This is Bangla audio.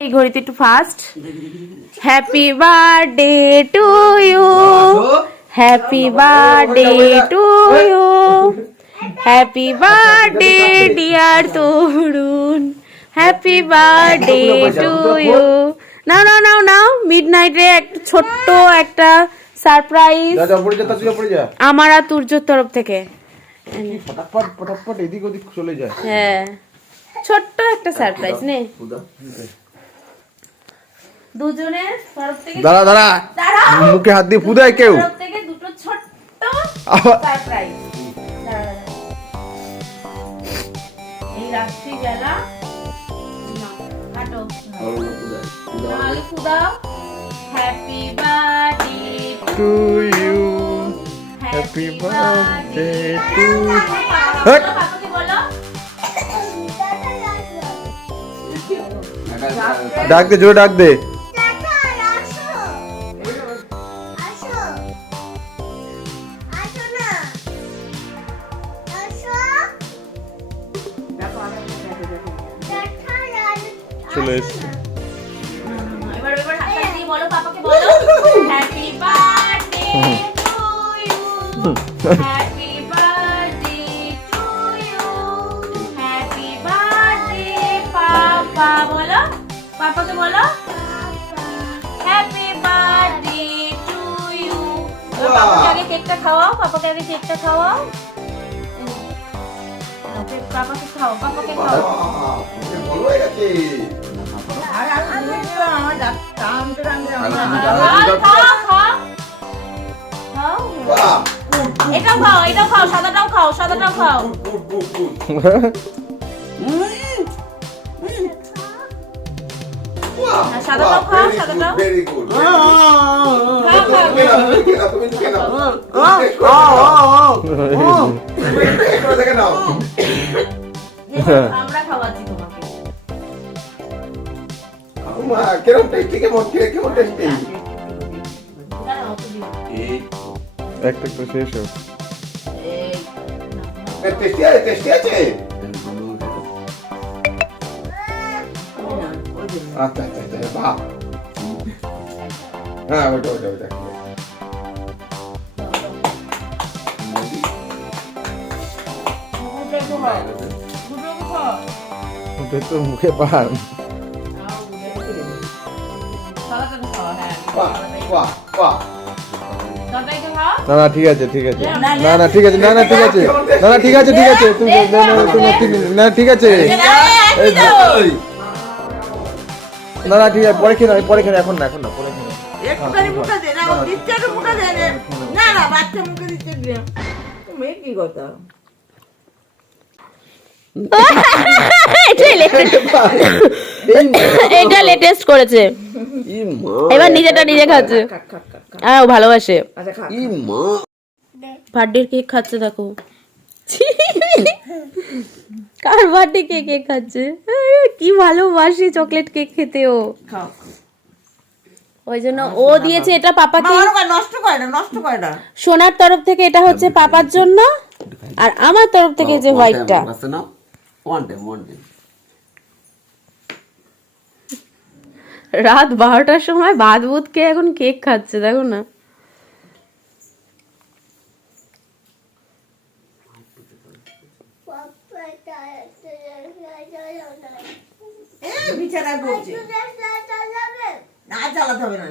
এই ঘড়িতে একটু fast happy birthday to you happy birthday to you happy birthday dear Tarun happy birthday to you নাও নাও নাও নাও মিড নাইটে একটা ছোট্ট একটা সারপ্রাইজ যা যা পড়ে যা তুই পড়ে যা। আমার আর তুর্যর তরফ থেকে। ফটাফট ফটাফট এদিক ওদিক চলে যায়। হ্যাঁ। ছোট্ট একটা সারপ্রাইজ নে। দুজনের তরফ থেকে দাঁড়া দাঁড়া। মুখে হাত দিয়ে ফুদায় কেউ? তরফ থেকে দুটো ছোট্ট সারপ্রাইজ এই রাত্রি বেলা কাটো নাহলে ফুদাও। Happy birthday to you happy birthday birthday to hat পাপাকে বলো? ডাক দে জোরে ডাক দে। চলে এসছে। বলো পাপাকে বলো। Happy birthday to you happy birthday to you happy birthday papa বলো পাপাকে বলো। হ্যাপি বার্থডে টু ইউ পাপাকে আগে কেকটা খাওয়াও পাপাকে আগে কেকটা খাওয়াও। পাপাকে খাও পাপাকে খাও খাও এটাও খাও এটাও খাও সাদাটাও খাও সাদাটাও খাও সাদাটাও খাও সাদাটাও ভেরি গুড আমরা খাওয়াচ্ছি তোমাকে মা কেরম টেস্টি কেমন কেমন টেস্টি দিও। একটা একটা শেষ হোক এই, টেস্টি আছে টেস্টি আছে? আচ্ছা আচ্ছা আচ্ছা বাহ। হ্যাঁ একটু খাও। ওটা তো মুখে পান। না না ঠিক আছে ঠিক আছে না না ঠিক আছে না না ঠিক আছে না না ঠিক আছে ঠিক আছে তুমি না না তুমি ঠিক- না ঠিক আছে না না ঠিক আছে পরে খেয়ে পরে খেয়ে এখন না এখন না পরে খেয়ে একটুখানি মুখে দে না ও দিচ্ছে একটু মুখে দে দে। না না বাচ্চা মুখে দিচ্ছে দে কি কথা এটা লেটেস্ট করেছে এবার নিজেটা নিজে খাচ্ছে। খাক খাক খাক খাক। হ্যাঁ ও ভালোবাসে। আচ্ছা বার্থডের কেক খাচ্ছে দেখো। কার বার্থডে কেক কেক খাচ্ছে? কি ভালোবাসে চকলেট কেক খেতে ও। ওই জন্য ও দিয়েছে এটা পাপাকে। নষ্ট করে না নষ্ট করে না। সোনার তরফ থেকে এটা হচ্ছে পাপার জন্য। আর আমার তরফ থেকে যে হোয়াইটটা One time, one time. রাত বারোটার সময় ভাত বুধ খেয়ে এখন কেক খাচ্ছে দেখো না। বিছানায় পড়ছে। না চালাতে হবে না।